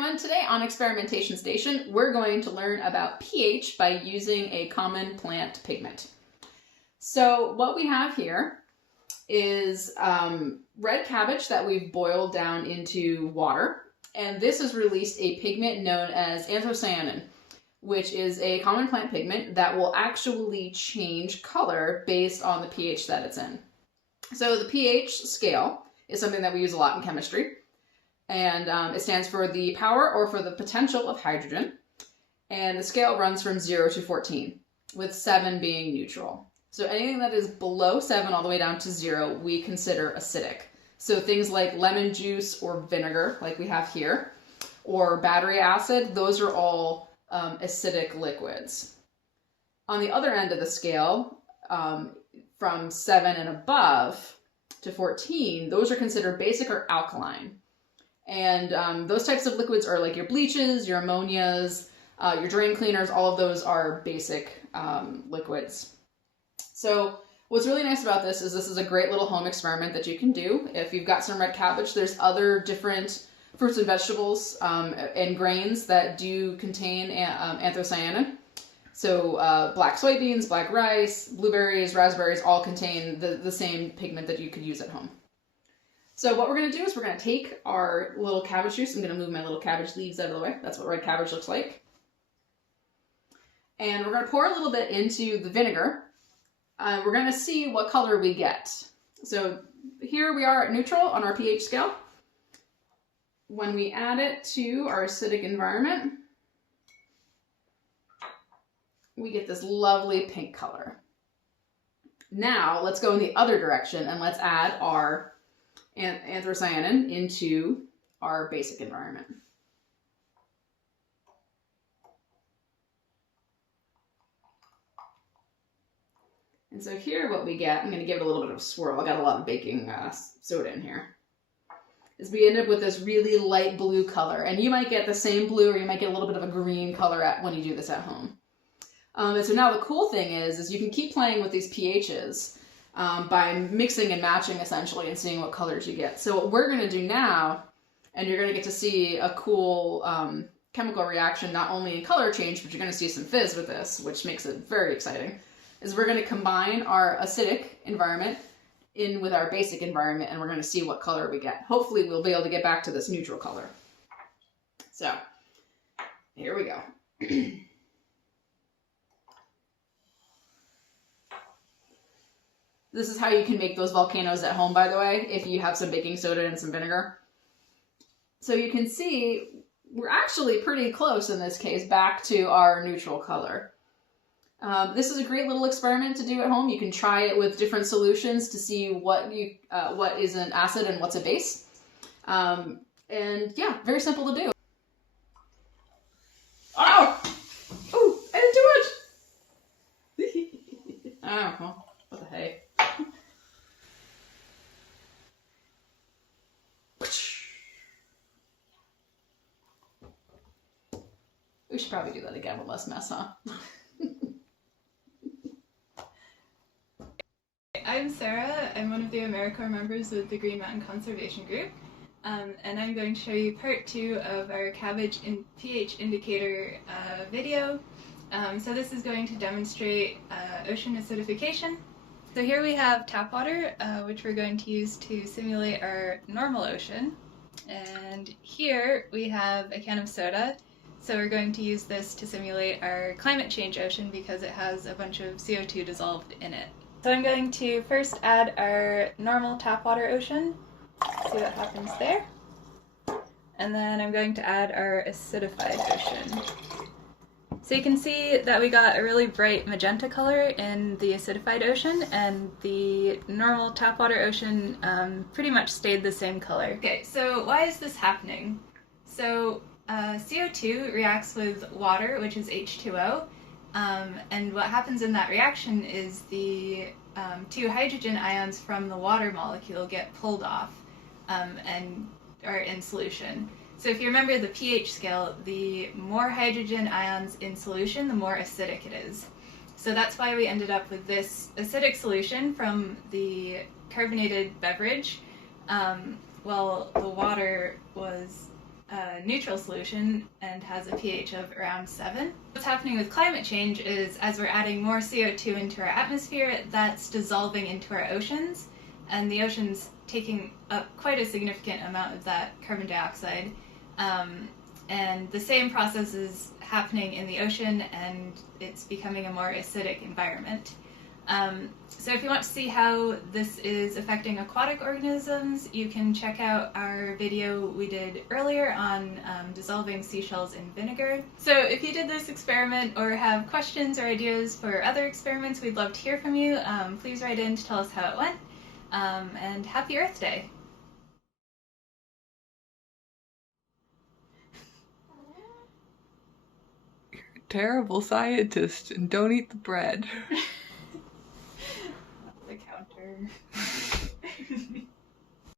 everyone, today on Experimentation Station we're going to learn about pH by using a common plant pigment. So what we have here is red cabbage that we've boiled down into water, and this has released a pigment known as anthocyanin, which is a common plant pigment that will actually change color based on the pH that it's in. So the pH scale is something that we use a lot in chemistry. And it stands for the power or for the potential of hydrogen. And the scale runs from 0 to 14, with 7 being neutral. So anything that is below 7 all the way down to 0, we consider acidic. So things like lemon juice or vinegar, like we have here, or battery acid, those are all acidic liquids. On the other end of the scale, from 7 and above to 14, those are considered basic or alkaline. And those types of liquids are like your bleaches, your ammonias, your drain cleaners, all of those are basic liquids. So what's really nice about this is a great little home experiment that you can do. If you've got some red cabbage, there's other different fruits and vegetables and grains that do contain anthocyanin. So black soybeans, black rice, blueberries, raspberries all contain the same pigment that you could use at home. So what we're going to do is we're going to take our little cabbage juice. I'm going to move my little cabbage leaves out of the way. That's what red cabbage looks like. And we're going to pour a little bit into the vinegar. We're going to see what color we get. So here we are at neutral on our pH scale. When we add it to our acidic environment, we get this lovely pink color. Now let's go in the other direction and let's add our anthocyanin into our basic environment. And so here what we get, I'm going to give it a little bit of a swirl. I got a lot of baking soda in here. Is we end up with this really light blue color, and you might get the same blue or you might get a little bit of a green color when you do this at home. And so now the cool thing is you can keep playing with these pHs by mixing and matching essentially and seeing what colors you get. So what we're going to do now, and you're going to get to see a cool chemical reaction, not only in color change, but you're going to see some fizz with this, which makes it very exciting, is we're going to combine our acidic environment in with our basic environment, and we're going to see what color we get. Hopefully we'll be able to get back to this neutral color. So here we go. This is how you can make those volcanoes at home, by the way, if you have some baking soda and some vinegar. So you can see we're actually pretty close in this case back to our neutral color. This is a great little experiment to do at home. You can try it with different solutions to see what is an acid and what's a base. And yeah, very simple to do. Oh! Ooh, I didn't do it! Oh, well, what the hey. We should probably do that again with less mess, huh? I'm Sarah. I'm one of the AmeriCorps members of the Green Mountain Conservation Group, and I'm going to show you part 2 of our cabbage pH indicator video. So this is going to demonstrate ocean acidification. So here we have tap water, which we're going to use to simulate our normal ocean. And here we have a can of soda. So we're going to use this to simulate our climate change ocean because it has a bunch of CO2 dissolved in it. So I'm going to first add our normal tap water ocean, see what happens there. And then I'm going to add our acidified ocean. So you can see that we got a really bright magenta color in the acidified ocean, and the normal tap water ocean pretty much stayed the same color. Okay, so why is this happening? So CO2 reacts with water, which is H2O, and what happens in that reaction is the 2 hydrogen ions from the water molecule get pulled off and are in solution. So if you remember the pH scale, the more hydrogen ions in solution, the more acidic it is. So that's why we ended up with this acidic solution from the carbonated beverage, while the water was a neutral solution and has a pH of around 7. What's happening with climate change is as we're adding more CO2 into our atmosphere, that's dissolving into our oceans, and the ocean's taking up quite a significant amount of that carbon dioxide. And the same process is happening in the ocean, and it's becoming a more acidic environment. So if you want to see how this is affecting aquatic organisms, you can check out our video we did earlier on dissolving seashells in vinegar. So if you did this experiment or have questions or ideas for other experiments, we'd love to hear from you. Please write in to tell us how it went. And happy Earth Day! You're a terrible scientist and don't eat the bread. The counter.